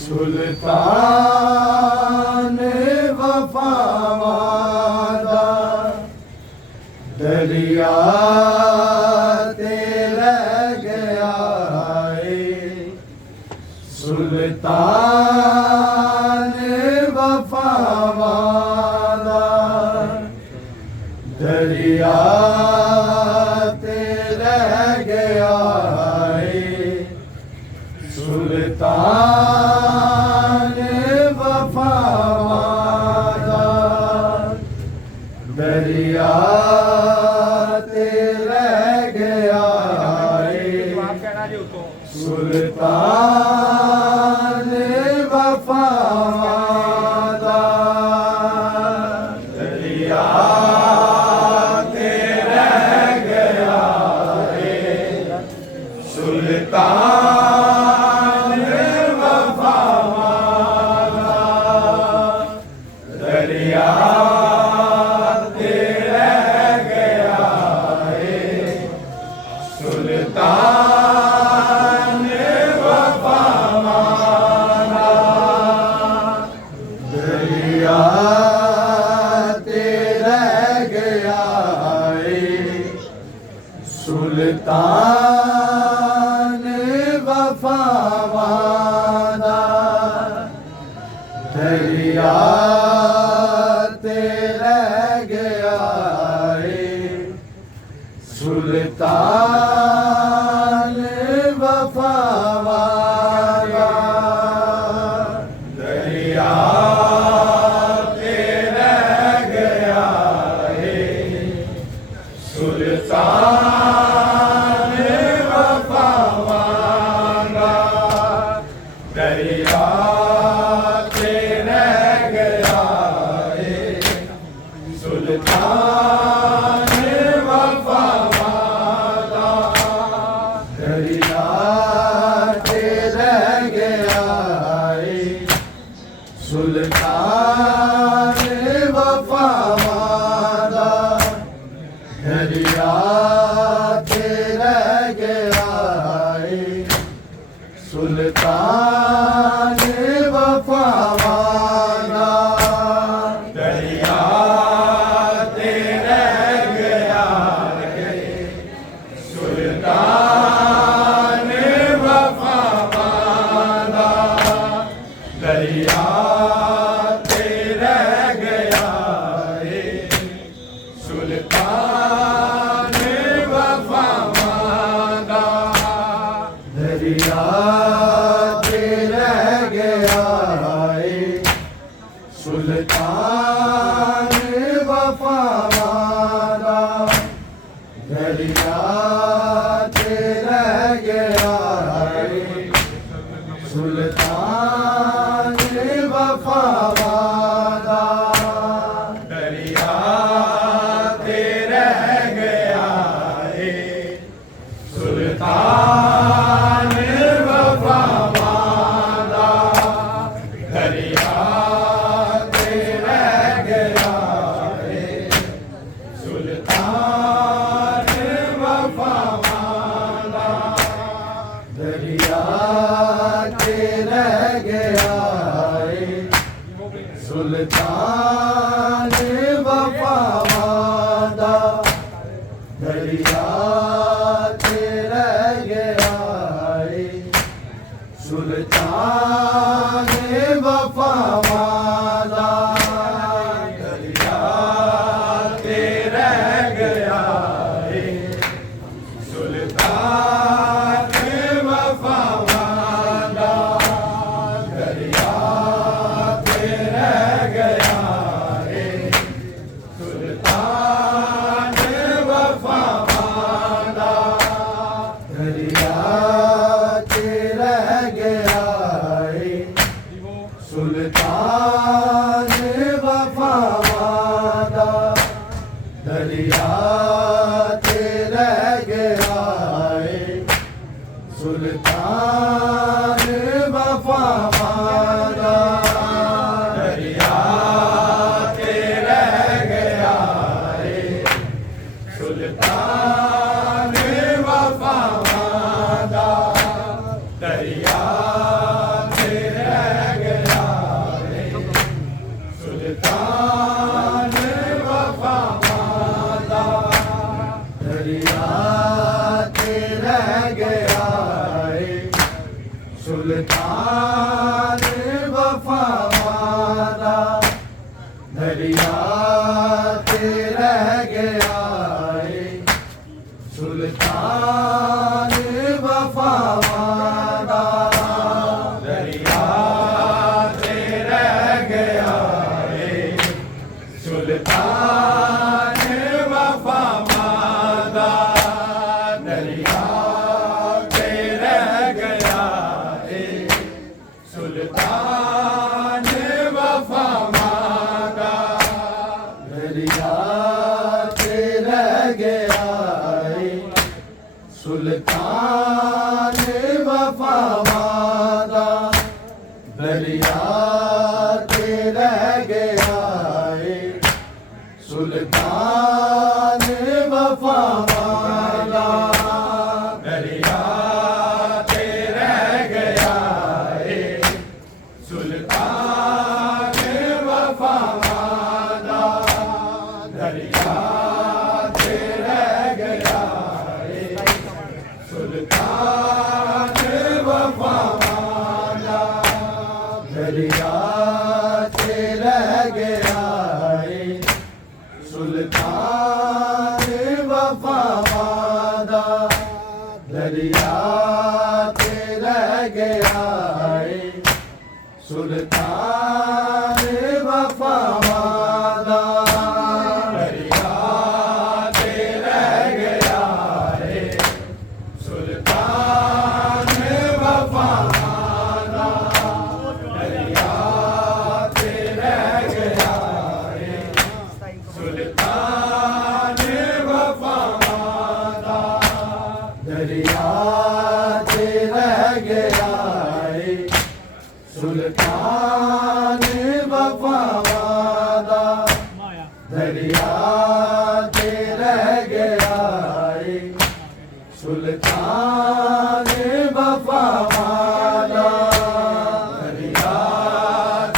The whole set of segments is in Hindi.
सुल्तान वफा वादा दरिया ते रह गया है। सुल्तान वफा वादा दरिया ते रह गया है। सुल्तान वफा वादा दरिया ते रह गया है। सुल्तान वफा वादा दरिया ते रह गया है। सुल्तान वफा वादा दरिया ते रह गया है। सुल्तान वफा वादा दरिया ते रह गया है। सुल्तान वफा वादा दरिया ते रह गया है। सुल्तान वफा वादा दरिया ते रह गया है। सुल्तान वफा वादा दरिया ते रह गया है। सुल्तान वफा वादा दरिया ते रह गया है। सुल्तान वफा वादा दरिया ते रह गया है। सुल्तान वफा वादा दरिया ते रह दरिया ते रह गया है सुल्तान वफा वादा दरिया ते रह गया है सुल्तान वफा वादा दरिया ते रह गया है सुल्तान वफा वादा दरिया ते रह गया है सुल्तान वफा वादा दरिया ते रह गया है सुल्तान वफा वादा दरिया ते रह गया है सुल्तान वफा वादा दरिया ते रह गया है सुल्तान वफा वादा दरिया ते रह गया है सुल्तान वफा वादा दरिया ते रह गया है सुल्तान वफा वादा दरिया ते रह गया है सुल्तान वफा वादा दरिया ते रह गया है सुल्तान वफा वादा दरिया ते रह गया है सुल्तान वफा वादा दरिया ते रह गया है सुल्तान वफा वादा दरिया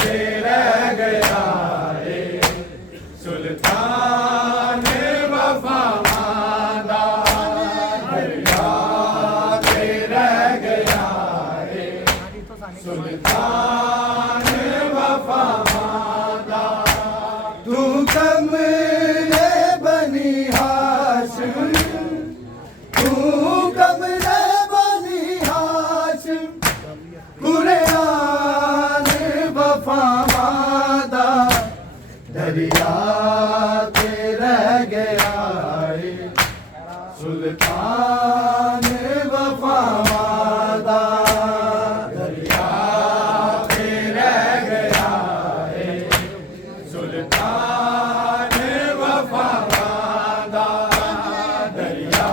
ते रह गया है सुल्तान वफा वादा दरिया ते रह गया है सुल्तान वफा वादा तू कमरे बनी हाशिम तू कमरे बनी हाशिम कुरान वफा वादा दरिया ते रह गया है सुल्तान वफा वादा दरिया ते रह गया है सुल्तान वफा वादा दरिया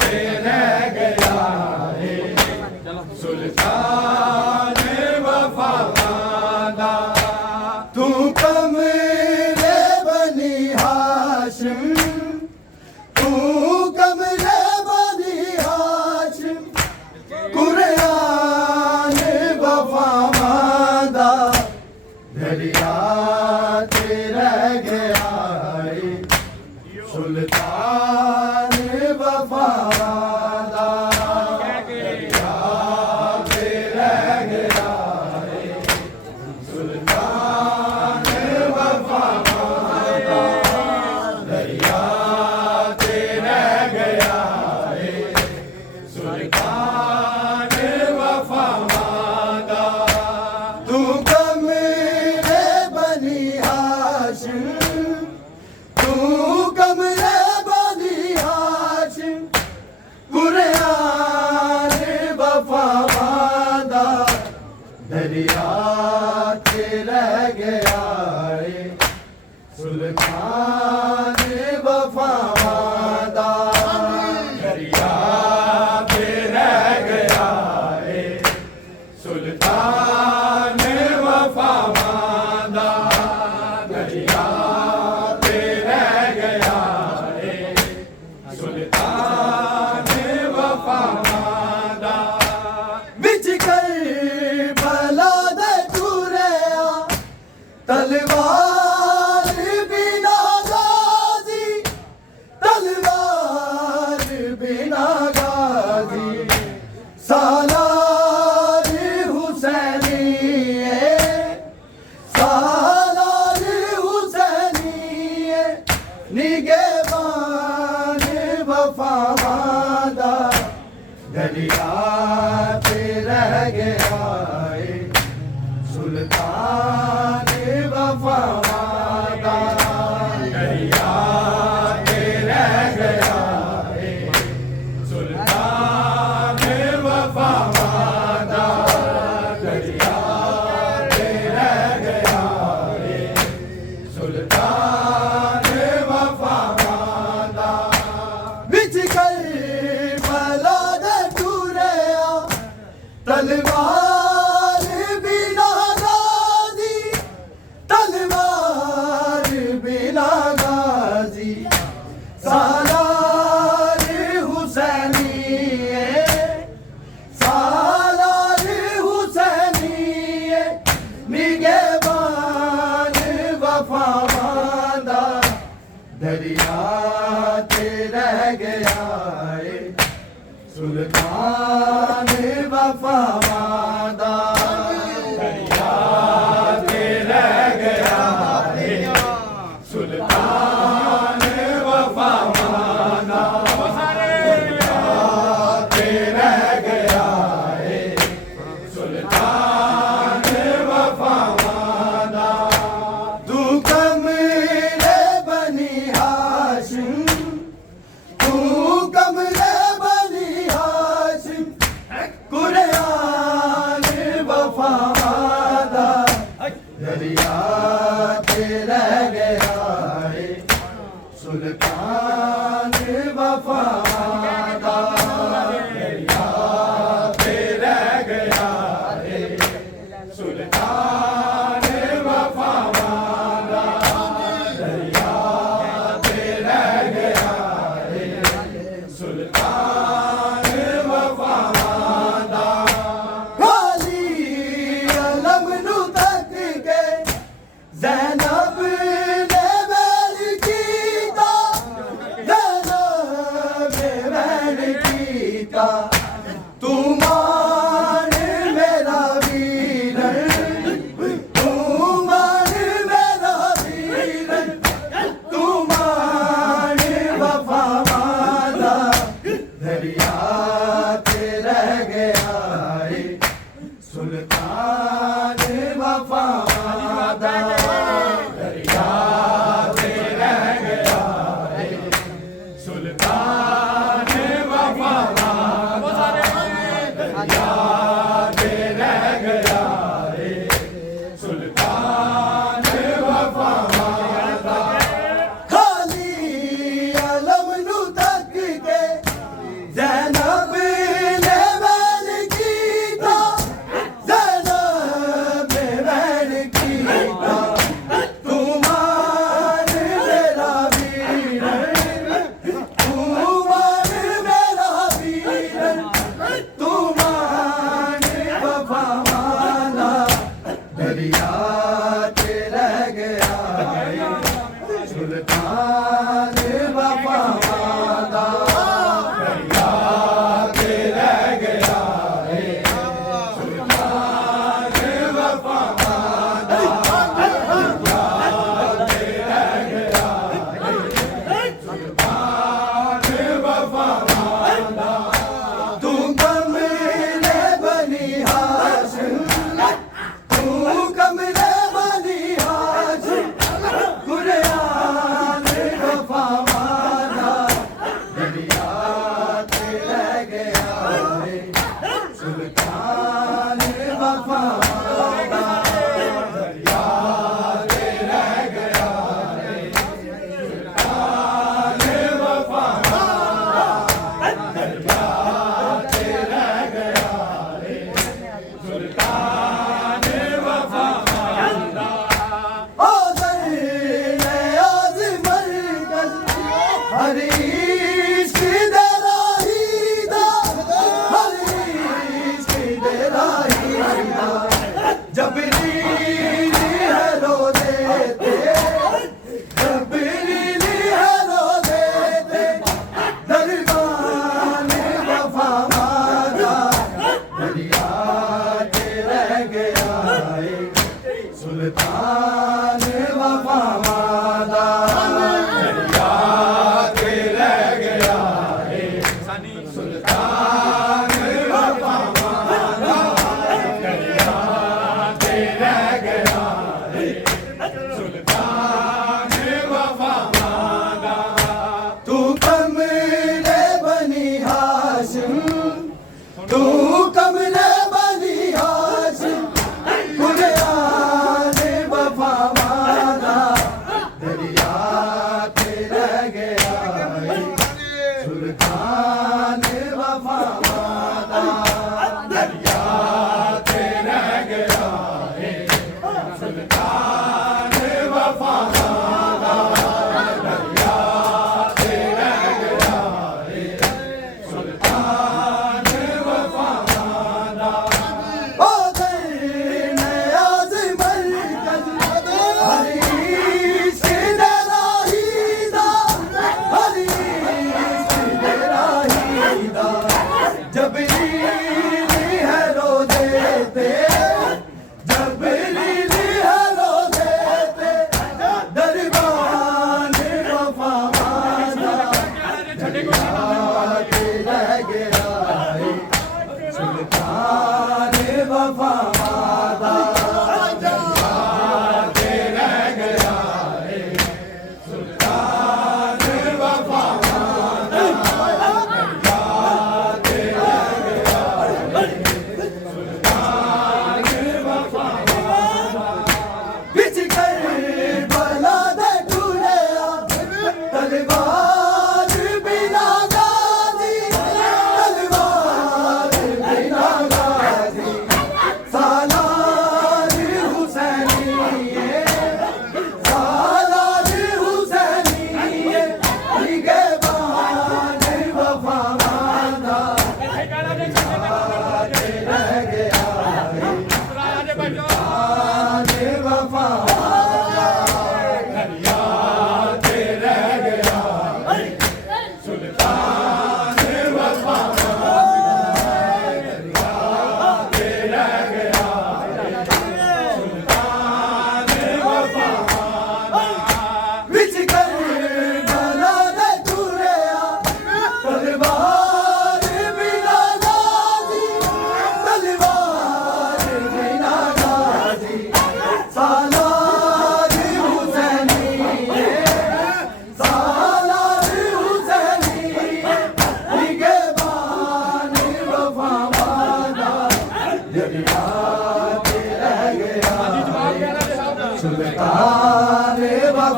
ते रह गया है सुल्तान वफा वादा तू कमरे बनी हाशिम तू कमरे बनी हाशिम कुरान वफा वादा दरिया ते रह गया है सुल्तान वफा वादा दरिया ते रह गया है सुल्तान वफा वादा दरिया ते रह गया है सुल्तान वफा वादा तू कमरे बनी हाशिम तू कमरे बनी हाशिम कुरान वफा वादा दरिया ते रह गया है सुल्तान वफा वादा दरिया ते रह गया है सुल्तान वफा वादा दरिया ते रह गया है सुल्तान वफा वादा बिच करबला दे तुरया तलवार बिना निगहबान वफावादा दरिया पे रह गया है सुल्तान वफावादा दरिया पे रह गया है सुल्तान वफावादा दरिया पे रह गया है सुल्तान वफावादा बिच करबला दे टूरिया तलवार बिना गाजी तलवार बिना गाजी सालार हुसैनी सालार हुसैनी निगहबान वफावादा दरिया ते रह गया है सुल्तान वफावादा दरिया ते रह गया है सुल्तान वफावादा दरिया ते रह गया है सुल्तान वफावादा तू कमरे बनी हाशिम तू कमरे बनी हाशिम कुरान वफावादा दरिया ते रह गया है सुल्तान वफावादा दरिया ते रह गया है सुल्तान वफावादा दरिया ते रह गया है सुल्तान वफावादा खाली अलम नु तक के ज़ैनब ने बैल कीता ज़ैनब ने बैल कीता तू मान मेरा वीरन तू मान मेरा वीरन तू मान वफावादा दरिया ते रह गया है सुल्तान वफावादा दरिया ते रह गया है सुल्तान वफावादा दरिया ते रह गया है सुल्तान वफावादा खाली अलम नु तक के ज़ैनब ने बैल कीता ज़ैनब ने बैल कीता तू मान मेरा वीरन तू मान मेरा वीरन तू मान वफावादा दरिया ते रह गया है सुल्तान वफावादा दरिया ते रह गया है सुल्तान वफावादा दरिया ते रह गया है सुल्तान वफावादा तू कमरे बनी हाशिम तू कमरे बनी हाशिम कुरान वफा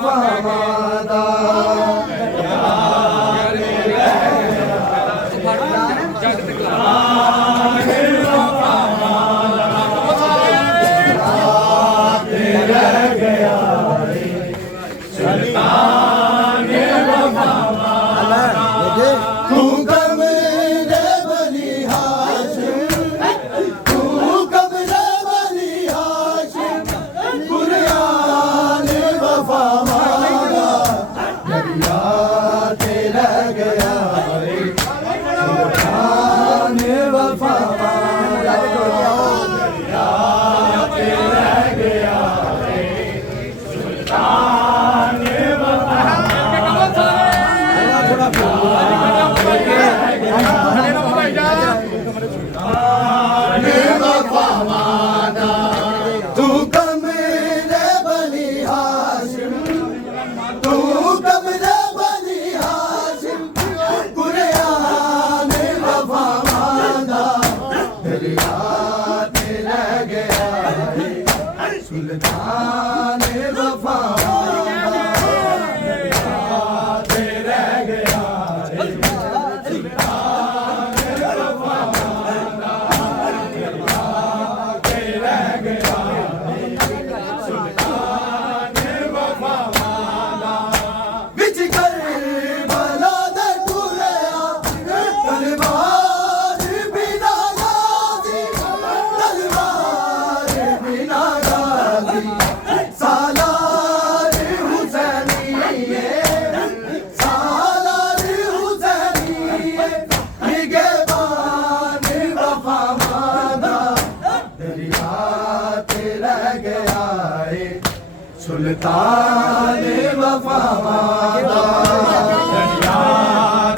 वफादा सुल्तान वफादा दरिया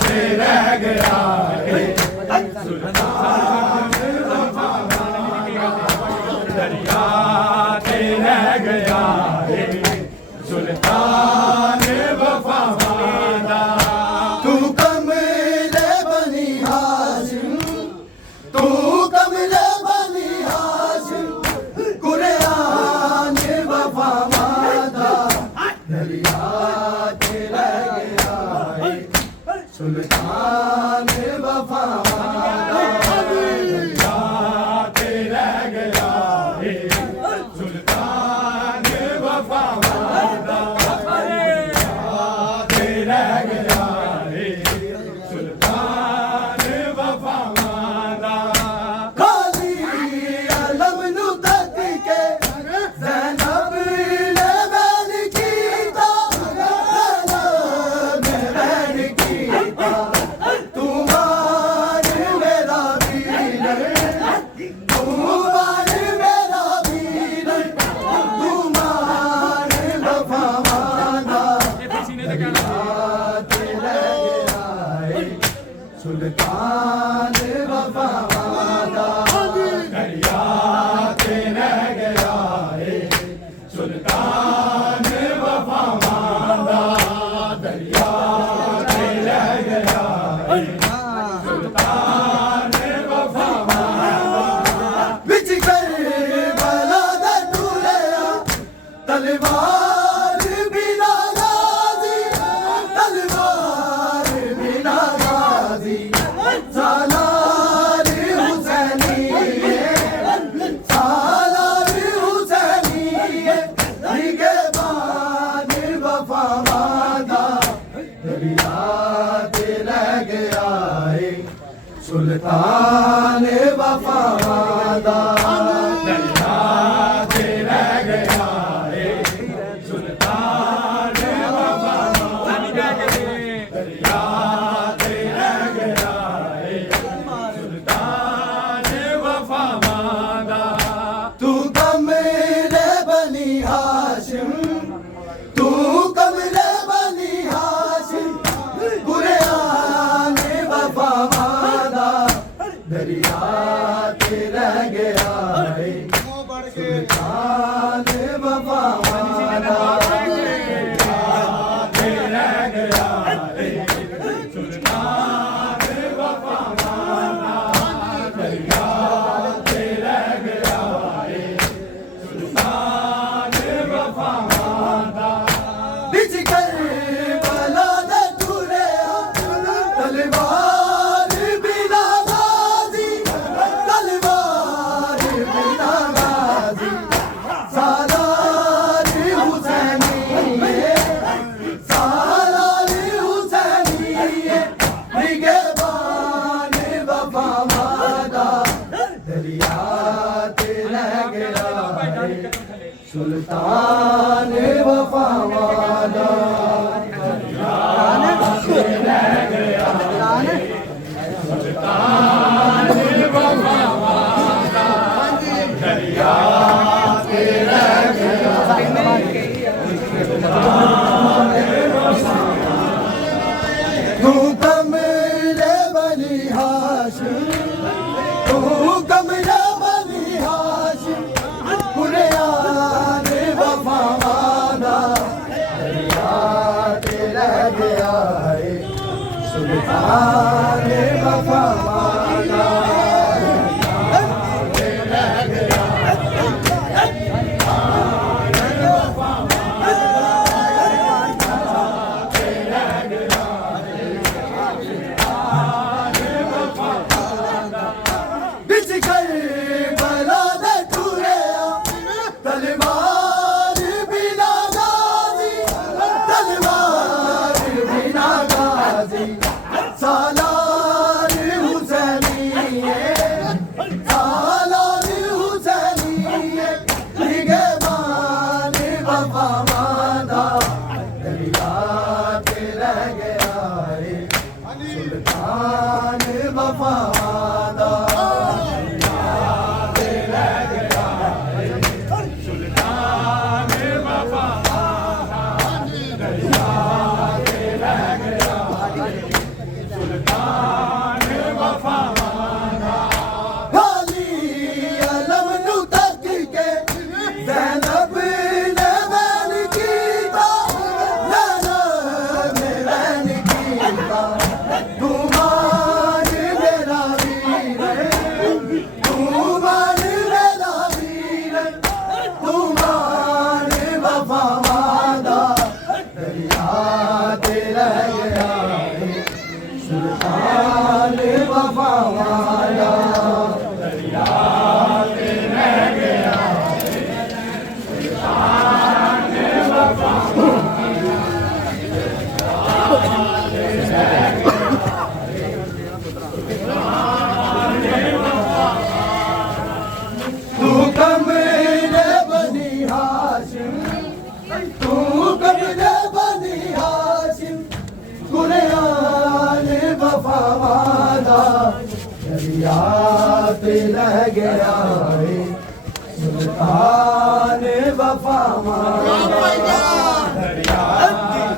पे रह गया है सुल्तान वफादा दरिया पे रह गया है सुल्तान वफादा तू कमले बनी हाशिम तू कमले बनी हाशिम कुरान वफादा सुल्तान वफादा दरिया पे रह गया है सुल्तान वफादा दरिया पे रह गया है सुल्तान वफादा खाली अलम नु तक के ज़ैनब ने बैन कीता सुल्तान वफादा दरिया पे रह गया है सुल्तान वफादा दरिया पे रह गया है सुल्तान वफादा विच करबला दा टूरिया तलवार बिना गाजी तलवार बिना गाजी सालार हुसैनी सालार हुसैनी निगहबान वफादा दरिया पे रह गया है सुल्तान वफादा दरिया पे रह गया है सुल्तान वफादा दरिया पे रह गया है सुल्तान वफादा तू कमले बनी हाशिम तू कमले बनी हाशिम कुरान वफादा दरिया पे सुल्तान वफा वाला रह गया है सुल्तान वफा वाला दरिया पे रह गया है सुल्तान वफा वाला दरिया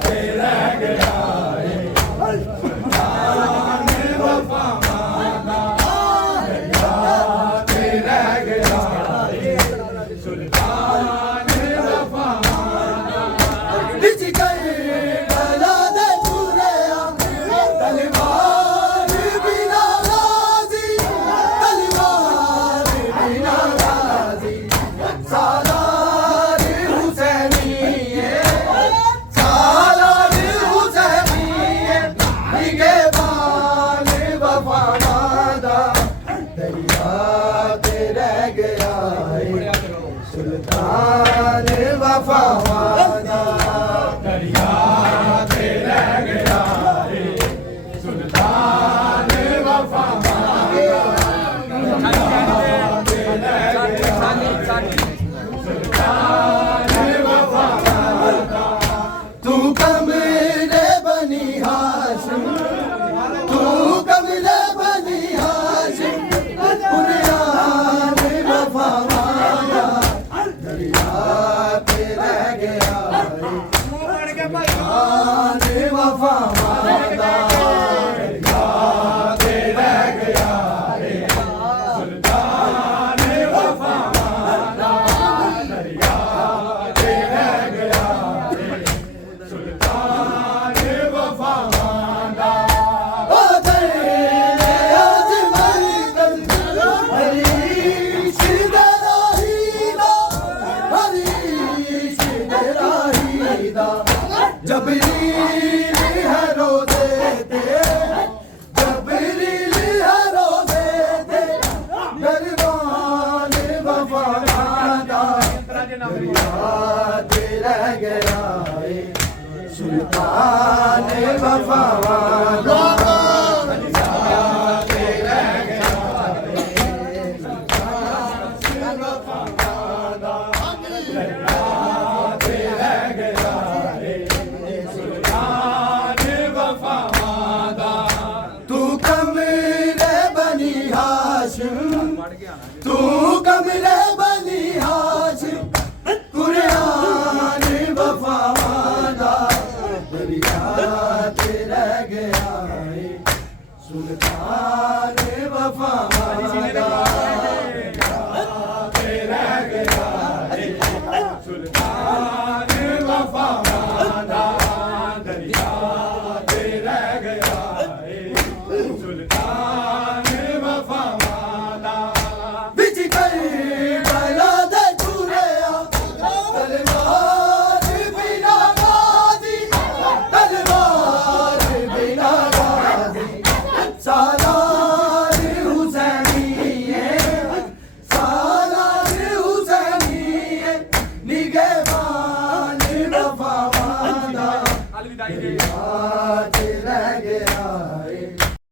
पे रह गया है सुल्तान वफा वाला बिछ गए बला दे तूने तलवार बिना गाजी तलवार बिना गाजी सालार हुसैनिये सालार हुसैनिये निगहबान वफा वाला दरिया पे रह गया है सुल्तान वफा वाला दरिया पे रह गया है सुल्तान वफा तू कमरे बनी हाशिम तू कमरे बनी हाशिम बुनियाद वफा वाला दरिया पे रह गया है बुनियाद वफा वाला दरिया पे रह गया है सुल्तान वफा वाला दरिया पे रह गया है सुल्तान वफा वाला ओ तेरे आज मरकल हरीश दराहीदा हरीश दराहीदा जबरील है रोज़े ते जबरील है रोज़े ते दरबान वफा वाला दरिया पे रह गया है सुल्तान वफा वाला दरिया पे रह गया है सुल्तान वफा वाला दरिया पे रह गया है सुल्तान वफा वाला तू कमरे बनी हाशिम तू कमरे बनी हाशिम कुरान वफा वाला दरिया पे रह गया है सुल्तान वफा